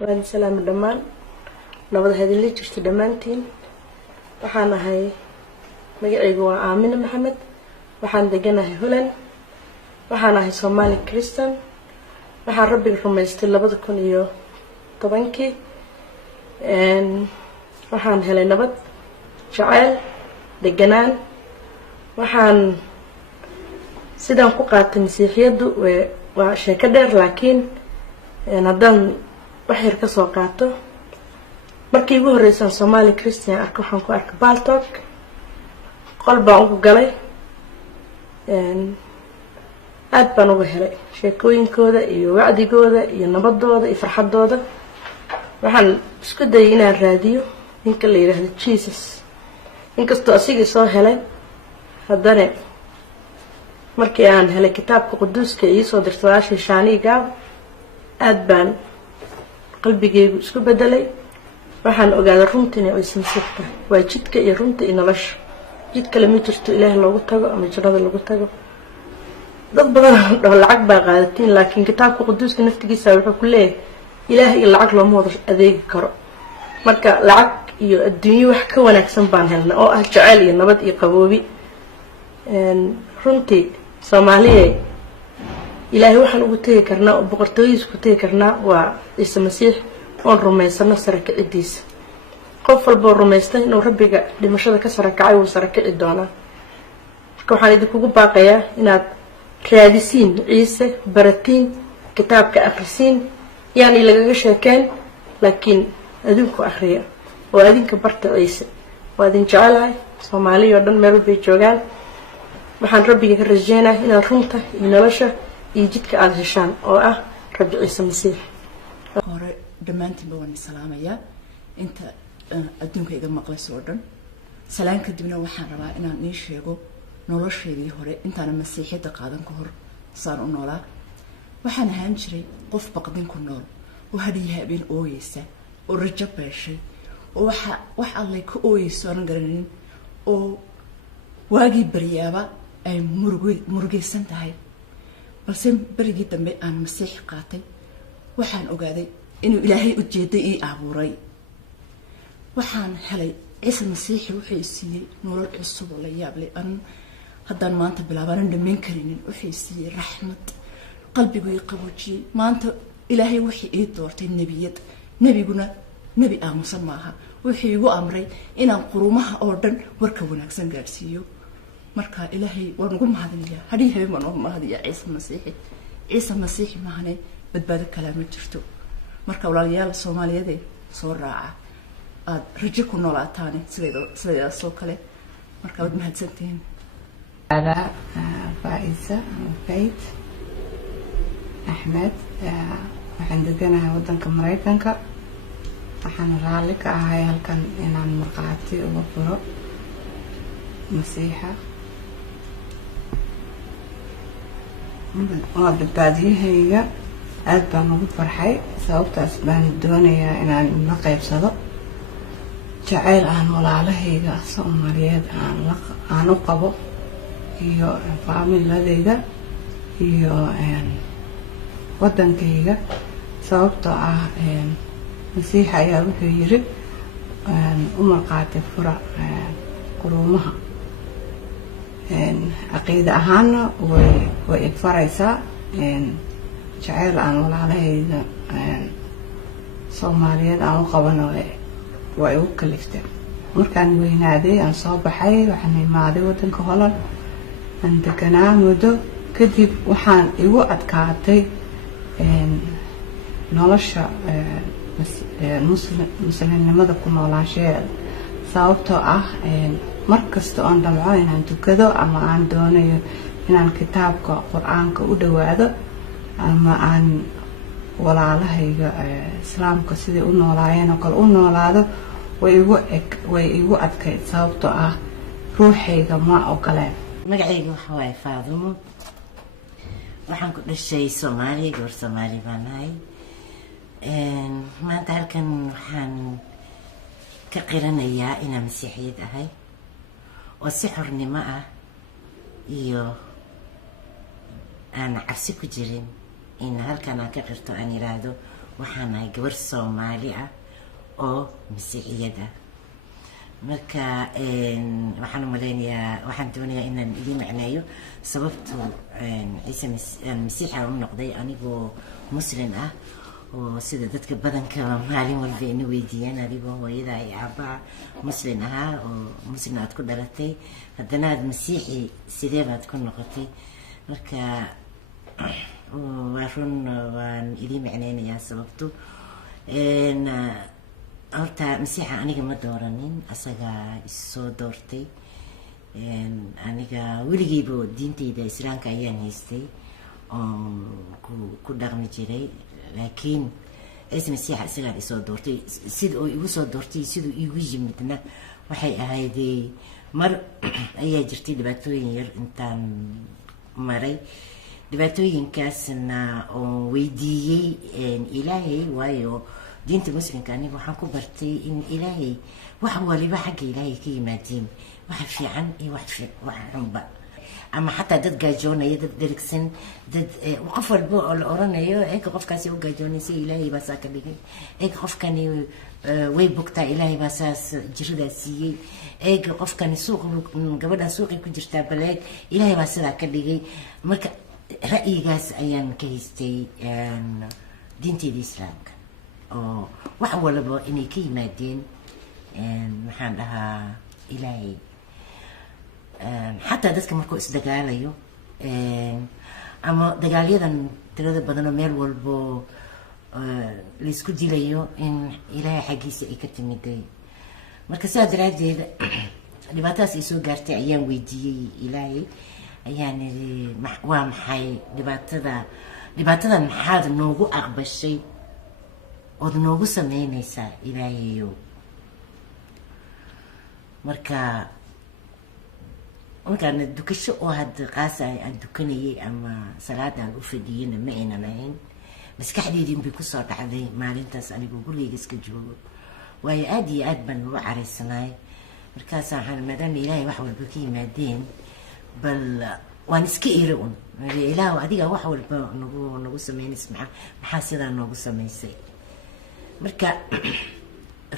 وعليكم السلام دمان نبض هذه اللي جرت دمانتين وحنا هاي مقعي جوا آمنة محمد وحنا دجنا هاي هولن وحنا هاي صومالي كريستيان وحنا ربي لكم يستل بدكم إياه طبعاًكي وحنا هلا نبض شعال دجنان وحنا سيدان قوقات مسيحية وشيء كدر لكن هذا وحير كسو قاطو markii ugu horeysay Soomaali Christian arko waxaan ku arkay Baltok qalbaan ugu galay aad baan uga helay sheekooyinkooda iyo wacdigooda iyo nabadooda iyo farxadooda waxaan isku dayay inaan raadiyo ninka la yiraahdo Jesus inkastoo asigii soo helay haddana markii aan helay kitaabka quduuska iyo soo dirtay shaaniga aad baan qalbigaygu isku bedelay waxaan ogaaday runtii ay sinsiirta waa jidka iyo runta iyo nolosha jidka lama jirto Ilaahay loogu tago ama jannada lagu tago dad badan oo lacag baa qaadatiin laakiin kitaabka quduuska naftigiisa wuxuu ku leeyahay Ilaahay iyo lacag looma wada adeegi karo marka lacag iyo adduunyo wax ka wanaagsan baan helnaa oo ah jacayl iyo nabad iyo qaboobi runtii Soomaaliyeed Ilaahay waxaan ugu tagi karnaa oo boqortooyadiisa ku tagi karnaa waa Ciise Masiix oo rumaysana saraakidiisa qof walba rumaystay inuu rabbiga dhimashada ka sarakacay uu sarakci doona marka waxaan idinku baaqayaa inaad raadisiin Ciise baratiin kitaabka akhrisin yani lagaga sheekeen laakiin adinku akhriya oo adinka barta Ciise waa idin jecelahay Soomaaliya oo dhan meel bay joogaan waxaan rabbiga ka rajaynayaa inaad runta iyo nolosha iyo jidka aad heshaan oo ah Rabbi Ciise Masiix hore dhammaantiin baan salaamayaa inta adduunka iga maqlayso oo dhan salaan kadibna waxaan rabaa inaan ii sheego nolosheedii hore intaan masiixiyada qaadan ka hor saan u noolaa waxaan ahaan jiray qof baqdin ku nool oo hadhiya habeen ooyeysa oo rajo beeshay oo wax alle ku ooyeyso aan garanin oo waagii baryaaba ay murugaysan tahay balse barigii dambe aan masiix qaatay waxaan ogaaday inuu Ilaahay u jeeday ii abuuray waxaan helay Ciise Masiix wuxuu siiyay nolol cusub oo la yaab leh aan haddaan maanta bilaaban dhameyn karinin wuxuu siiyay raxmad qalbigu ii qaboojiyay maanta Ilaahay wuxuu ii doortay nabiyad nabiguna nabi aamusan maaha wuxuu igu amray inaan qurumaha oo dhan warka wanaagsan gaarsiiyo marka Ilaahay waan ugu mahadinayaa hadii habeen waan mahadiyaa Ciise Masiix maahane badbaado kale ma jirto marka walaalayaal Soomaaliyeed soo raaca aad rajo ku noolaataan sidaas oo kale marka wad mahadsantiin على فائزة فايت أحمد وحندقنا ودنك مريكنك وحن رالك هاي هالكن إن عن مرقعتي وفرق مسيحة وبالتالي هي aad baan ugu farxay sababtaas baan doonayaa inaan la qaybsado jacayl aan walaalahayga Soomaaliyeed aan u qabo iyo faamiladayda iyo wadankayga sababtoo ah Masiix ayaa wuxuu yiri u marqaatay fura quruumaha aqeeda ahaana way faraysaa jacayl aan walaalahayga Soomaaliyeed aan u qabano way u kaliftay markaan weynaaday aan soo baxay waxaan imaaday wadanka Holland aan deganaa muddo kadib waxaan igu adkaatay nolosha muslimnimada ku noolaanshaheeda sababtoo ah markasta oo damco inaan tukado ama aan doonayo inaan kitaabka Quraanka u dhawaado ama aan walaalahayga islaamka sidii u noolaayeen oo kale u noolaado way igu adkayd sababtoo ah ruuxayga ma ogoleen magacayga waxa waay Faadumo waxaan ku dhashay Soomaaliya gabar Soomaali baan ahay maanta halkan waxaan ka qiranayaa inaan masiixiyad ahay oo si xornimo ah iyo aan cabsi ku jirin in halkan aan ka qirto aan yiraahdo waxaan ahay gabar Soomaali ah oo masiixiyad ah. marka waxaan maleynayaa waxaan doonayaa inaan idin macneeyo sababta ciise masiixa u noqday anigoo muslim ah oo sida dadka badanka maalin walba ina weydiiyaan adigoo hooyada iyo aabaha muslim ahaa oo muslim aad ku dhalatay haddana aad masiixi sidee baad ku noqotay. marka waa run waan idin macneynayaa sababtu horta masiixa aniga ma dooranin, asaga isoo doortay. aniga weligeyba diintayda islaamka ayaan haystay oo ku dhaqmi jiray, laakiin ciise masiixa isagaa isoo doortay. sida uu igu soo doortay siduu igu yimidna waxay ahayd mar ayaa jirtay dhibaatooyin yar intaan maray. dhibaatooyinkaasna oo weydiiyey ilaahay, waayo diinta muslimka aniga waxaan ku bartay in ilaahay wax waliba xagga ilaahay ka yimaadeen, wax fiican iyo wax xunba. ama xataa dad gaajoonaya, dad dherigsan, dad qof walba oo la oranayo eega qofkaasi u gaajoonaysa ilaahay baa saa ka dhigay, eega qofkani way bogtaa ilaahay baa saas jiradaa siiyey, eega qofkani gabadhan suuqay ku jirtaa baleeg ilaahay baa sidaa ka dhigay. marka ra'yigaas ayaan ka haystay diinteeda islaamka oo wax walba inay ka yimaadeen maxaan dhahaa ilaahay. xataa dadka markuu isdagaalayo ama dagaalyadan tirada badan oo meel walbo laisku dilayo in ilaahay xaggiisa ay ka timiday. marka sidaa daraaddeed dhibaatadaas ay soo gaartay ayaan weydiiyey ilaahay, ayaan iri waa maxay dhibaatadan maxaad noogu aqbashay ood noogu sameynaysaa ilaahayow. markaan dukasho oo hadda qaasa aan dukanayay ama salaada aan u fadhiyeyna ma aynan ahayn, maskaxdeydii bay kusoo dhacday maalintaas anigoo gurigeyga iska joogo, waayo aada iyo aad baan uga caraysanaay. markaasa waxaan maadaama ilaahay wax walba ka yimaadeen, bal waan iska iri un ilaah adiga wax walba nagu sameynaysa, maxaa sidaa noogu samaysay. marka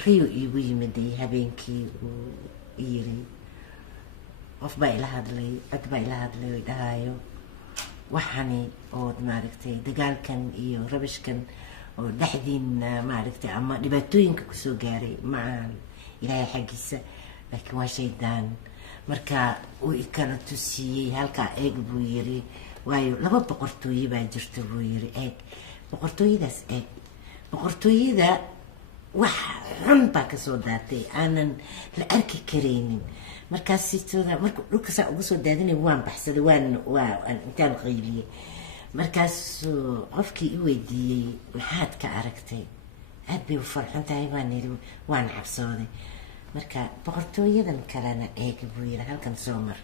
riyo iigu yimiday habeenkii uu yiri qof baa ila hadlay, cod baa ila hadlay oo dhahayo waxani ood maaragtay dagaalkan iyo rabashkan oo dhexdiina maaragtay ama dhibaatooyinka kusoo gaaray macaan ilaahay xaggiisa, laakiin waa shaydaan. marka uu ikala tusiyey halkaa eeg buu yiri, waayo 2 boqortooye baa jirta buu yiri, eeg boqortooyadaas eeg, boqortooyada wax xun baa kasoo daatay aanan la arki karaynin. markaas markuu dhulka saa ugu soo daadinay waan baxsaday, intaan qayliyey. markaas qofkii i weydiiyey maxaad ka aragtay, aad bay u farxan tahay baan yiri, waan cabsooday. marka boqortooyadan kalena eega buu yiri, halkan soo mar.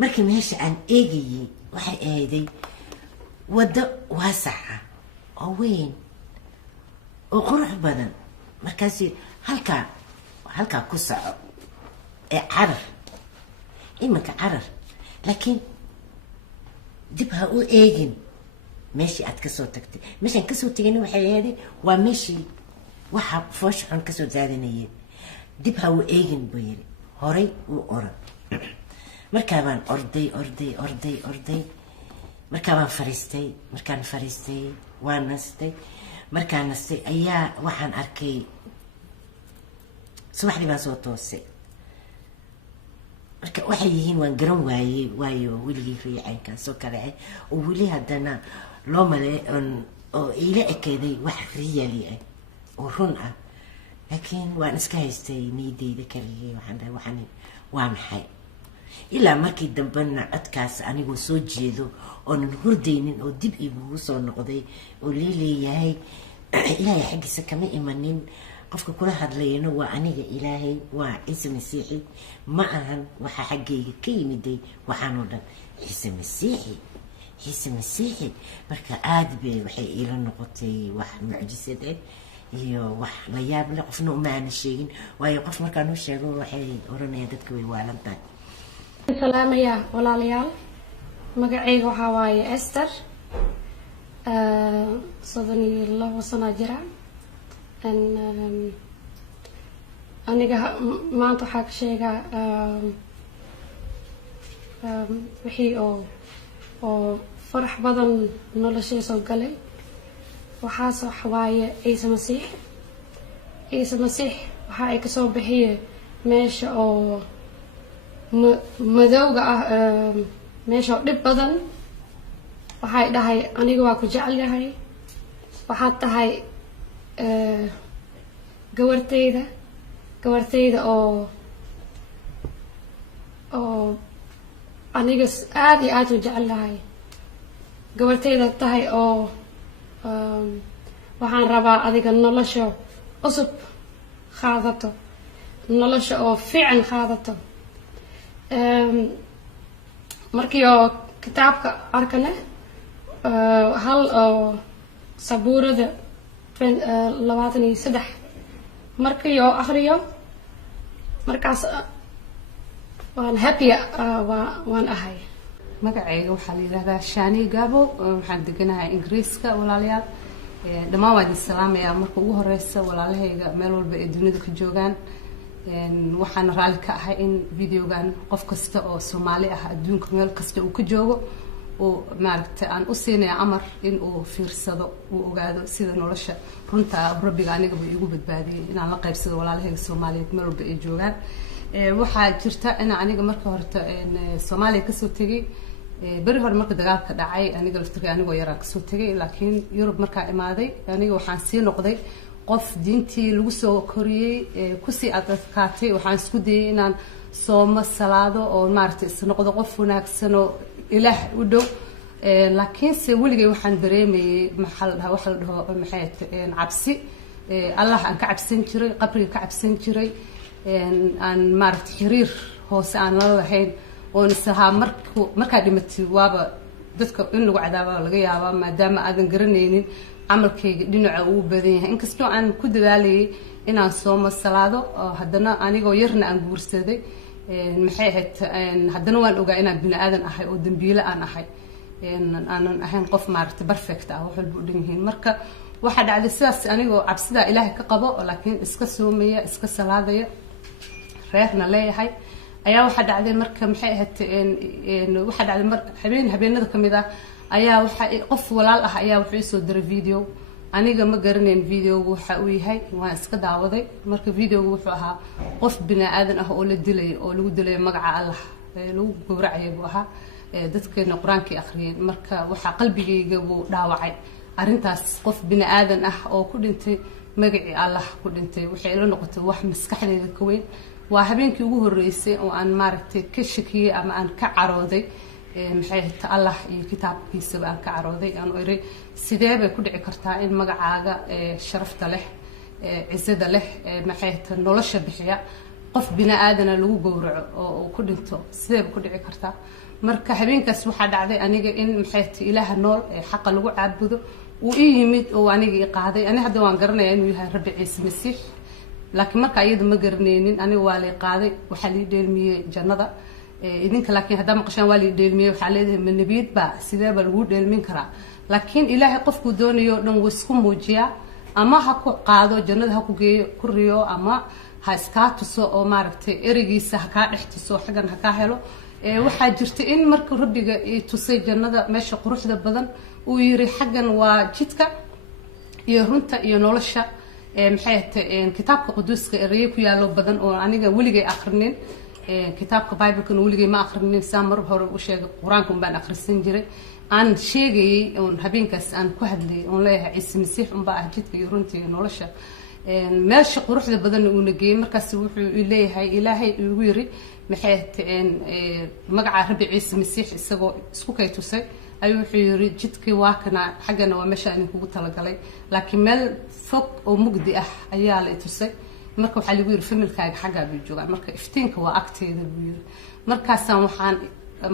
markii meesha aan eegayey waxay ahayday waddo waasaca oo weyn oo qurux badan. markaasi halkaa ku soco ee carar, iminka carar, laakiin dib ha u eegin meeshii aad kasoo tagtay. meeshaan kasoo tegayna waxay ahayd waa meeshii waxa foosh xun kasoo daadinayeen, dib ha u eegin buu yiri, horay u oran. markaa baan orday, markaa baan fariistay. markaan fariistay waan nastay. markaan nastay ayaa waxaan arkay subaxdii baan soo toosay. marka waxay yihiin waan garan waayey, waayo weligii riicaynkaasoo kale ah oo weli haddana loo maleey oo ila ekaaday wax riyali ah oo run ah, laakiin waan iska haystay niideyda kaligay. waxaan dhahay waxani waa maxay, ilaa markii dambena codkaas anigoo soo jeedo oonan hurdaynin oo dib igugu soo noqday oo leeyahay ilaahay xaggiisa kama imanin, qofka kula hadlayna waa aniga ilaahay, waa ciise masiixi, ma ahan waxa xaggayga ka yimiday waxaanoo dhan ciise masiixi. marka aad bay waxay ila noqotay wax mucjisad ah iyo wax la yaab leh, qofna uma aana sheegin, waayo qof markaan u sheego waxay oranayaan dadka way waalan tahay. salaamaya walaalayaal, magacayga waxaa waaye Esther. 72 sano jira aniga maanta waxaa ka sheegaa wixii oo farax badan noloshee soo galay waxaas waaye ciise masiix waxa ay kasoo bixiye meesha oo madowga ah meesha oo dhib badan waxay dhahay aniga waa ku jecel yahay waxaad tahay gabartayda oo aniga aad iyo aad u jecel lahay gabartayda tahay oo waxaan rabaa adiga nolosha cusub qaadato nolosha oo fiican qaadato markii oo kitaabka arkane hal oo sabuurada 23 markii oo akhriyo markaas waan happy waan ahay magacayga waxaa la yidhaahdaa Shani Gabo waxaan deganahay Ingiriiska walaalayaal dhammaan waan idin salaamayaa marka ugu horeysa walaalahayga meel walba ee dunida ka joogaan waxaan raali ka ahay in videogan qof kasta oo Soomaali ah adduunka meel kasta uu ka joogo oo maaragtay aan u siinaya amar in uu fiirsado uu ogaado sida nolosha runta rabbiga aniga buu igu badbaadiyay inaan la qaybsado walaalahayga Soomaaliyeed meel walba ay joogaan waxaa jirta in aniga marka horta Soomaaliya ka soo tagay bari hore marka dagaalka dhacay aniga laftirka anigoo yaraan ka soo tagay laakiin Yurub markaa imaaday aniga waxaan sii noqday qof diintii lagu soo koriyay ku sii adkaatay waxaan isku dayay inaan soomo salaado oo maaragtay is noqdo qof wanaagsan oo ilaah u dhow laakiin se weligay waxaan dareemayay waxa la dhaho maxay cabsi Allah aan ka cabsan jiray qabriga ka cabsan jiray aan maaragtay xiriir hoose aan la lahayn oo isaha markaa dhimatay waaba dadka in lagu cadaabo laga yaabaa maadaama aadan garanaynin amalkayga dhinaca uu badan yahay inkastoo aan ku dadaalayay inaan soomo salaado haddana anigoo yarna aan guursaday maxay ahayd haddana waan ogaa inaan bini aadan ahay oo dambiile aan ahay aanan ahayn qof maaragtay perfect ah wax walba u dhan yihiin marka waxaa dhacday sidaas anigoo cabsidaa ilaahay ka qabo laakiin iska soomaya iska salaadaya reerna leeyahay ayaa waxaa dhacday marka maxay ahayd waxaa dhacday habeenada kamid ah ayaa waxa qof walaal ah ayaa wuxuu soo diray video aniga ma garanayn videogu waxa uu yahay waan iska daawaday marka videogu wuxuu ahaa qof bini aadan ah oo la dilay oo lagu dilay magaca Allah lagu gowracay buu ahaa dadkeena quraanka akhriyeen marka waxa qalbigayga uu dhaawacay arintaas qof bini aadan ah oo ku dhintay magaci Allah ku dhintay waxay ila noqotay wax maskaxdayda ka weyn waa habeenkii ugu horeysay oo aan maaragtay ka shakiyay ama aan ka carooday maxay tahay Allah iyo kitaabkiisa aan ka carooday aan oray sidee bay ku dhici kartaa in magacaaga sharafta leh ciisada leh maxay tahay nolosha bixiya qof bini aadan lagu gowraco oo ku dhinto sidee bay ku dhici kartaa marka habeenkaas waxa dhacday aniga in maxay tahay ilaaha nool ee xaq lagu caabudo uu yimid oo aniga qaaday ani hadda waan garanayaa inuu yahay Rabbi Ciise Masiix laakiin marka ayadu ma garanaynin aniga waa la qaaday waxa la dheelmiyay jannada idinka laakiin hadda maqashaan waa la dheelmiyay waxa leedahay ma nabiyad ba sidee ba lagu dheelmin karaa laakiin ilaahay qofku doonayo dhan wuu isku muujiyaa ama ha ku qaado jannada ha ku geeyo ku riyo ama ha iska tuso oo maaragtay erigiisa ha ka dhex tuso xagan ha ka helo waxa jirta in marka rabbiga ay tusay jannada meesha quruxda badan uu yiri xagan waa jidka iyo runta iyo nolosha maxay tahay kitaabka quduuska ereey ku yaalo badan oo aniga weligay akhrinin kitaabka bible-ka weligay ma akhrinin saamar hore u sheegay quraanka baan akhrisan jiray aan sheegay oo habeenkaas aan ku hadlay oo leeyahay Ciise Masiix baa jidka iyo runta iyo nolosha meesha quruxda badan uu nageeyay markaas wuxuu leeyahay ilaahay uu yiri maxay tahay magaca Rabbi Ciise Masiix isagoo isku kay tusay ayuu wuxuu yiri jidkii waa kana xagana waa meesha aan kugu talagalay laakiin meel fog oo mugdi ah ayaa la tusay marka waxa lagu yiri familkaaga xagga buu joogaa marka iftiinka waa agteeda buu yiri markaas waxaan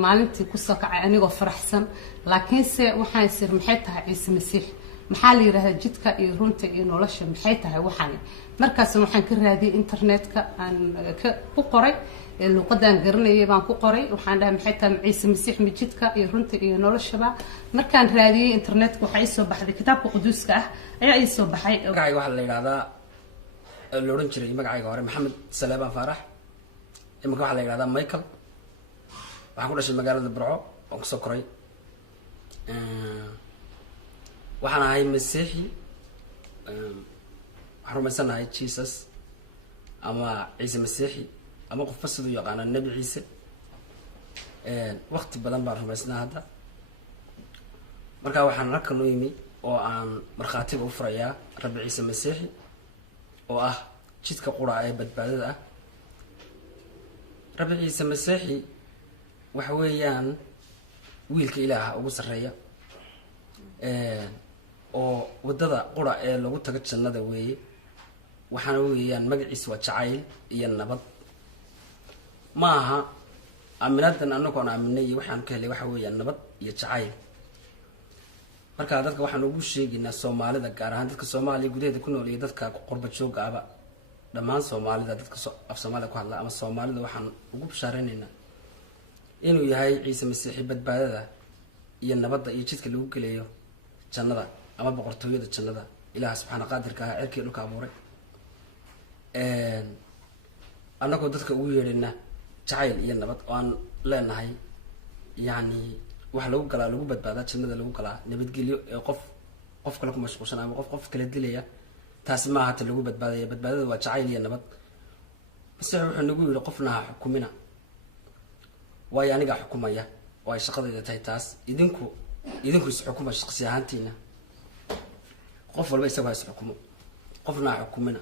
maalintii ku soo kacay anigoo faraxsan laakiin se waxaan sir maxay tahay Ciise Masiix maxaa la yiraahdaa jidka iyo runta iyo nolosha maxay tahay waxani markaas waxaan ka raadiyay internetka aan ku qoray luqadan garanayay baan ku qoray waxaan dhahay maxay tahay ciise masiix jidka iyo runta iyo noloshaba markaan raadiyay internetka waxa ay soo baxday kitaabka quduuska ah ayaa ay soo baxay magacayga waxa la yiraahdaa looran jiray magacayga hore maxamed Saleebaan Faarax imika waxa la yiraahdaa Michael waxaan ku dhashay magaalada Burco oo ku soo koray waxaan ahay masiixi waxaan rumaysanahay Jesus ama ciise masiixi ama qof fasadu yaqaan nabi ciise waqti badan baan rumaysnaa hadda marka waxaan halkan u yimi oo aan markhaatiga u furayaa rabbi ciise masiixi oo ah jidka qura ee badbaadada ah rabbi ciise masiixi waxa weeyaan wiilka ilaaha ugu sareeya oo wadada qura ee lagu tago jannada weeye waxaana weeyaan magaciisa waa jacayl iyo nabad ma aha aaminadan annagu aan aaminay waxaan ka helay waxa weeyaan nabad iyo jacayl marka dadka waxaan ugu sheegaynaa Soomaalida gaar ahaan dadka Soomaaliya gudaheeda ku nool iyo dadka qurba joogga ah dhammaan Soomaalida dadka af Soomaaliya ku hadla ama Soomaalida waxaan ugu bashaareynaa inuu yahay ciise masiixi badbaadada iyo nabadda iyo jidka lagu galeeyo jannada ama boqortooyada jannada ilaaha subxaana qaadirka ah cirkii dhulka abuuray annagoo dadka ugu yeedhina jacayl iyo nabad oo aan leenahay yani wax lagu galaa lagu badbaadaa jannada lagu galaa nabadgelyo ee qof kale ku mashquulsan ama qof kale dilaya taasi ma aha ta lagu badbaadaya badbaadada waa jacayl iyo nabad masiix wuxuu nagu yiri qofna ha xukumina way aniga xukumaya oo ay shaqadayda tahay taas idinku is xukuma shaqsi ahaantiina qof walba isagu ha is xukumo qofna ha xukumina